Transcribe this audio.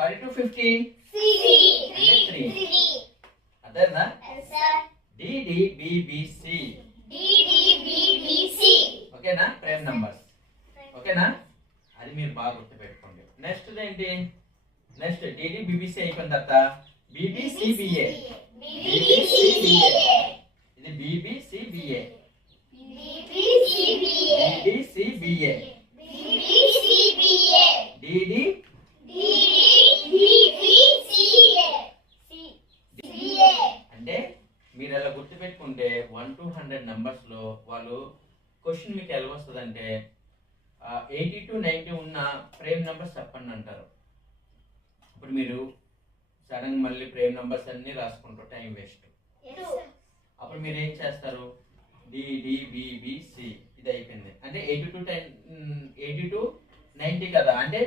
5 to 50 3. అదేనా Yes, sir. DDBBC DDBBC. ఓకేనా prime numbers ఓకేనా అది మీరు బాగా గుర్తుపెట్టుకోండి నెక్స్ట్ ఏంటి నెక్స్ట్ DDBBC అయిపోయిన తర్వాత BBCBA BBCBA. ఇది BBCBA BBCBA. BBCBA BBCBA. DD DDBBCA. CA. అంటే మీరు అలా గుర్తుపెట్టుకుంటే 1 to 100 నంబర్స్ లో వాళ్ళు క్వశ్చన్ మీకు ఎలా వస్తుందంటే 80 to 90 ఉన్న ప్రైమ్ నంబర్స్ చెప్పండి అంటారు. ఇప్పుడు మీరు సడన్ మళ్ళీ ప్రైమ్ నంబర్స్ అన్ని రాసుకుంటారు టైం వేస్ట్. Yes, sir. అప్పుడు మీరు ఏం చేస్తారు DDBBC ఇది అయిపోయింది అంటే 80 to 90 కదా అంటే